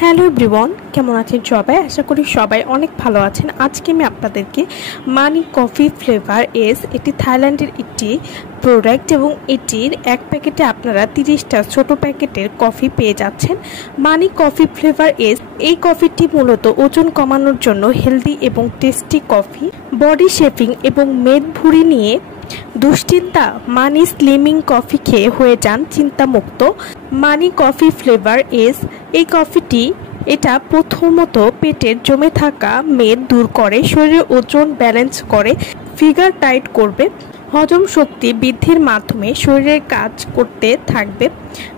Hello everyone, কেমন আছেন সবাই? আশা করি সবাই অনেক ভালো আছেন। আজকে আমি আপনাদেরকে মানি কফি ফ্লেভার এস এটি থাইল্যান্ডের একটি প্রোডাক্ট এবং এটির এক প্যাকেটে আপনারা 30টা ছোট প্যাকেটের কফি পেয়ে যাচ্ছেন। মানি কফি ফ্লেভার এস এই কফিটি মূলত ওজন কমানোর জন্য হেলদি এবং টেস্টি কফি, বডি শেপিং এবং মেদ ভুঁড়ি নিয়ে দুশ্চিন্তা মানি স্লিমিং কফি খেয়ে হয়ে যান চিন্তামুক্ত। মানি কফি ফ্লেভার এস এই কফিটি এটা প্রথমত পেটের জমে থাকা মেদ দূর করে, শরীরের ওজন ব্যালেন্স করে, ফিগার টাইট করবে, হজম শক্তি বৃদ্ধির মাধ্যমে শরীরের কাজ করতে থাকবে।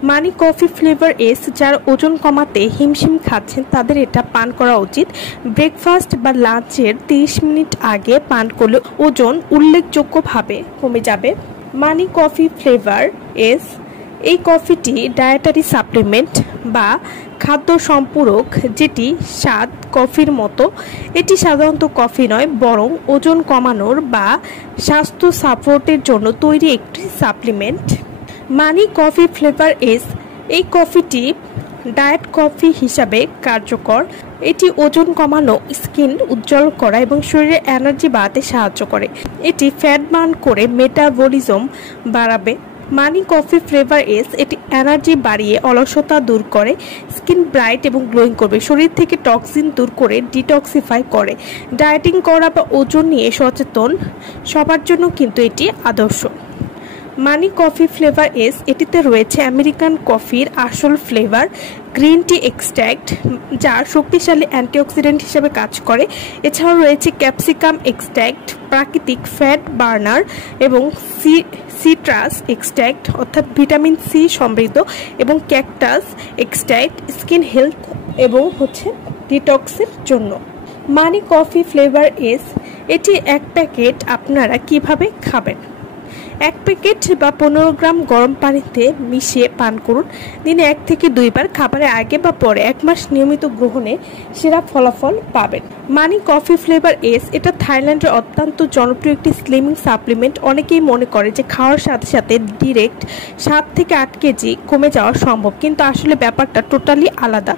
মানি কফি ফ্লেভার এস যারা ওজন কমাতে হিমশিম খাচ্ছেন তাদের এটা পান করা উচিত। ব্রেকফাস্ট বা লাঞ্চের 30 মিনিট আগে পান করলে ওজন উল্লেখযোগ্যভাবে কমে যাবে। মানি কফি ফ্লেভার এস এই কফিটি ডায়েটারি সাপ্লিমেন্ট বা খাদ্য সম্পূরক, যেটি স্বাদ কফির মতো। এটি সাধারণত কফি নয়, বরং ওজন কমানোর বা স্বাস্থ্য সাপোর্টের জন্য তৈরি একটি সাপ্লিমেন্ট। মানি কফি ফ্লেভার এস এই কফিটি ডায়েট কফি হিসাবে কার্যকর। এটি ওজন কমানো, স্কিন উজ্জ্বল করা এবং শরীরে এনার্জি বাড়াতে সাহায্য করে। এটি ফ্যাট বার্ন করে মেটাবলিজম বাড়াবে। মানি কফি ফ্লেভার এস এটি এনার্জি বাড়িয়ে অলসতা দূর করে, স্কিন ব্রাইট এবং গ্লোয়িং করবে, শরীর থেকে টক্সিন দূর করে ডিটক্সিফাই করে। ডায়েটিং করা বা ওজন নিয়ে সচেতন সবার জন্য কিন্তু এটি আদর্শ। মানি কফি ফ্লেভার এস এটিতে রয়েছে আমেরিকান কফির আসল ফ্লেভার, গ্রিন টি এক্সট্র্যাক্ট যা শক্তিশালী অ্যান্টিঅক্সিডেন্ট হিসেবে কাজ করে। এছাড়াও রয়েছে ক্যাপসিকাম এক্সট্র্যাক্ট, প্রাকৃতিক ফ্যাট বার্নার এবং সিট্রাস এক্সট্র্যাক্ট অর্থাৎ ভিটামিন সি সমৃদ্ধ, এবং ক্যাকটাস এক্সট্র্যাক্ট স্কিন হেলথ এবং ডিটক্সের জন্য। মানি কফি ফ্লেভার এস এটি এক প্যাকেট আপনারা কিভাবে খাবেন? 1 প্যাকেট বা 15 গ্রাম গরম পানিতে মিশিয়ে পান করুন। দিনে 1 থেকে 2 বার, খাবারের আগে বা পরে 1 মাস নিয়মিত গ্রহণে সেরা ফলাফল পাবেন। মানি কফি ফ্লেভার এস এটা থাইল্যান্ডের অত্যন্ত জনপ্রিয় একটি স্লিমিং সাপ্লিমেন্ট। অনেকেই মনে করে যে খাওয়ার সাথে সাথে ডিরেক্ট 7 থেকে 8 কেজি কমে যাওয়া সম্ভব, কিন্তু আসলে ব্যাপারটা টোটালি আলাদা।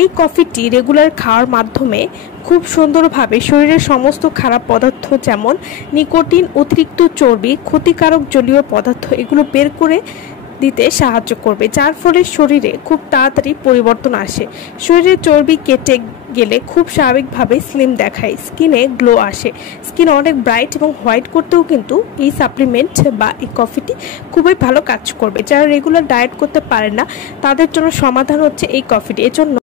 এই কফিটি রেগুলার খাওয়ার মাধ্যমে খুব সুন্দরভাবে শরীরের সমস্ত খারাপ পদার্থ যেমন নিকোটিন, অতিরিক্ত চর্বি, ক্ষতিকারক জলীয় পদার্থ এগুলো বের করে দিতে সাহায্য করবে, যার ফলে শরীরে খুব তাড়াতাড়ি পরিবর্তন আসে। শরীরের চর্বি কেটে গেলে খুব স্বাভাবিকভাবে স্লিম দেখায়, স্কিনে গ্লো আসে, স্কিন অনেক ব্রাইট এবং হোয়াইট করতেও কিন্তু এই সাপ্লিমেন্ট বা এই কফিটি খুবই ভালো কাজ করবে। যারা রেগুলার ডায়েট করতে পারেন না তাদের জন্য সমাধান হচ্ছে এই কফিটি। এজন্য